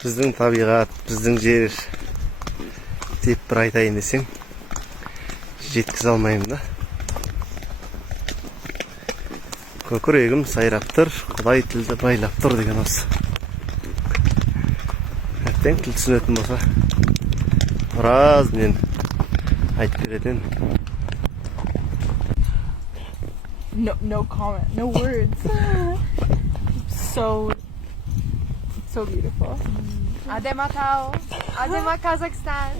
Біздің табиғат, біздің жер деп бір айтайын десең, жеткізе алмаймын да. Көкірегім сайрап тұр, Құдай тілді байлап тұр деген осы. Әттең тіл түсінетін болса, біраз мен айтып беретін. No comment, no words. So beautiful. Adema Tao, Adema Kazakhstan.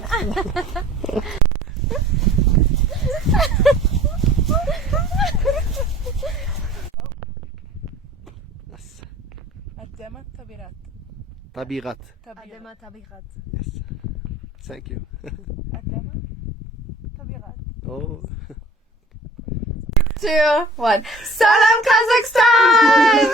Adema Tabirat. Табиғат. Adema Tabirat. Yes. Thank you. Adema Tabirat. Oh. 2, 1. Salam Kazakhstan!